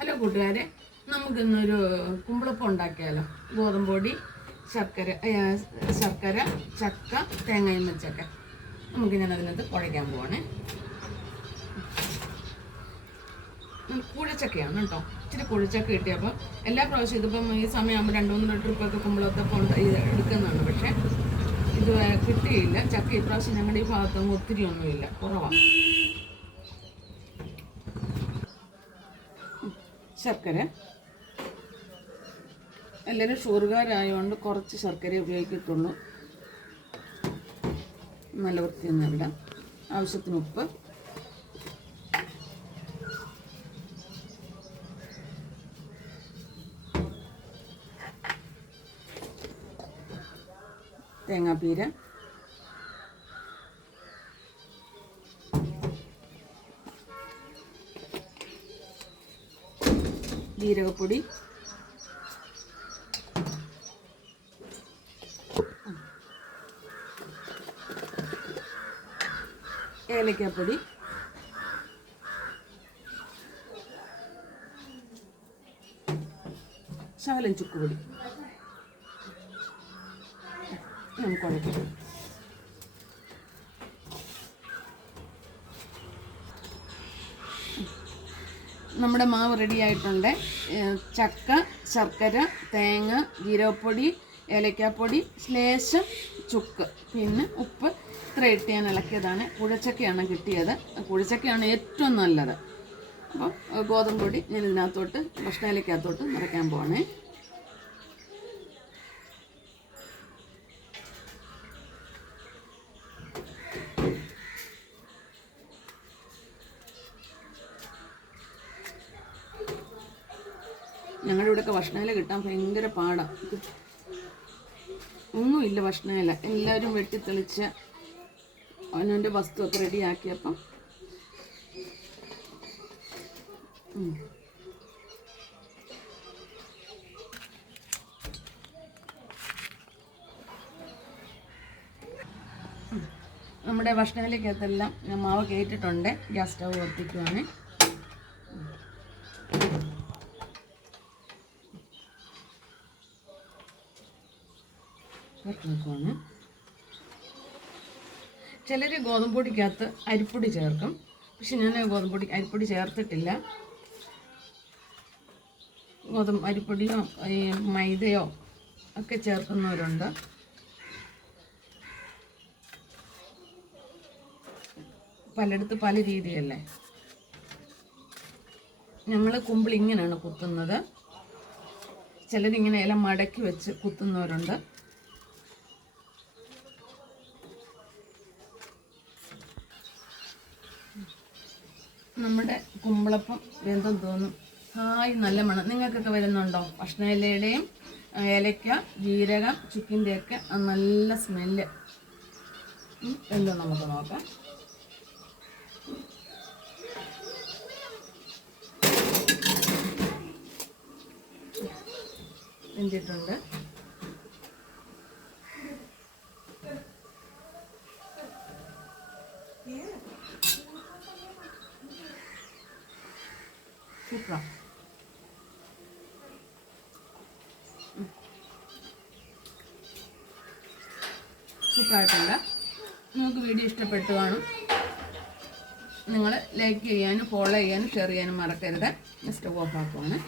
Hello കൂട്ടുകാരെ, നമുക്കിന്നൊരു കുമ്പിളപ്പം ഉണ്ടാക്കിയാലോ. ഗോതമ്പ് പൊടി, ശർക്കര, ചക്ക, തേങ്ങയും വെച്ചൊക്കെ നമുക്ക് ഞാൻ അതിനകത്ത് കുഴയ്ക്കാൻ പോവാണേ. കുഴച്ചക്കയാണ് കേട്ടോ. ഇച്ചിരി കുഴച്ചക്ക കിട്ടിയപ്പോൾ എല്ലാ പ്രാവശ്യം ഇതിപ്പം ഈ സമയമാകുമ്പോൾ 2-3 ട്രിപ്പൊക്കെ കുമ്പിളത്തപ്പം എടുക്കുന്നതാണ്. പക്ഷേ ഇത് കിട്ടിയില്ല. ചക്ക ഇപ്രാവശ്യം ഞങ്ങളുടെ ഈ ഭാഗത്തൊന്നും ഒത്തിരി ഒന്നുമില്ല, കുറവാണ്. ശർക്കര എല്ലാവരും ഷുഗറുകാരായതുകൊണ്ട് കുറച്ച് ശർക്കര ഉപയോഗിക്കത്തുള്ളൂ. നല്ല വൃത്തിയൊന്നും ഇടാം. ആവശ്യത്തിന് ഉപ്പ്, തേങ്ങാപ്പീര, ജീരകപ്പൊടി, ഏലക്കാപ്പൊടി, ശകലം ചുക്കുപൊടി. നമുക്ക് കുഴപ്പം. നമ്മുടെ മാവ് റെഡി ആയിട്ടുണ്ട്. ചക്ക, ശർക്കര, തേങ്ങ, ജീരകപ്പൊടി, ഏലക്കാപ്പൊടി, ലേശം ചുക്ക്, പിന്നെ ഉപ്പ്, ഇത്ര ഇട്ട് ഞാൻ ഇളക്കിയതാണ്. കുഴച്ചക്കയാണ് കിട്ടിയത്. കുഴച്ചക്കയാണ് ഏറ്റവും നല്ലത്. അപ്പം ഗോതമ്പ് പൊടി ഞാൻ ഇതിനകത്തോട്ട് ഭക്ഷണയിലേക്കകത്തോട്ട് നിറയ്ക്കാൻ പോവാണേ. ഞങ്ങളുടെ ഇവിടെയൊക്കെ ഭക്ഷണയില കിട്ടാൻ ഭയങ്കര പാടാണ്. ഒന്നുമില്ല ഭക്ഷണയില. എല്ലാവരും വെട്ടിത്തെളിച്ച് അവനവൻ്റെ വസ്തുവൊക്കെ റെഡിയാക്കിയപ്പം നമ്മുടെ ഭക്ഷണയിലേക്കകത്തെല്ലാം ഞാൻ മാവ് കയറ്റിട്ടുണ്ട്. Gas stove കത്തിക്കുവാണ്. നോക്കുവാണ്. ചിലർ ഗോതമ്പ് പൊടിക്കകത്ത് അരിപ്പൊടി ചേർക്കും. പക്ഷെ ഞാൻ അരിപ്പൊടി ചേർത്തിട്ടില്ല. അരിപ്പൊടിയോ ഈ മൈദയോ ഒക്കെ ചേർക്കുന്നവരുണ്ട്. പലയിടത്ത് പല രീതിയല്ലേ. ഞങ്ങൾ കുമ്പിൾ ഇങ്ങനെയാണ് കുത്തുന്നത്. ചിലരിങ്ങനെ ഇല മടക്കി വെച്ച് കുത്തുന്നവരുണ്ട്. നമ്മുടെ കുമ്പിളപ്പം വെന്തം തോന്നും. നല്ല മണം നിങ്ങൾക്കൊക്കെ വരുന്നുണ്ടോ? ഭക്ഷണയിലയുടെയും ഏലക്ക, ജീരകം, ചുക്കിൻ്റെയൊക്കെ നല്ല സ്മെല്ല്. എന്തോ നമുക്ക് നോക്കാം. വെന്തിട്ടുണ്ട്. സൂപ്പറായിട്ടുണ്ട്. നിങ്ങൾക്ക് വീഡിയോ ഇഷ്ടപ്പെട്ടു കാണും. നിങ്ങൾ ലൈക്ക് ചെയ്യാനും ഫോളോ ചെയ്യാനും ഷെയർ ചെയ്യാനും മറക്കരുത്. Stove off ആക്കുവാണ്.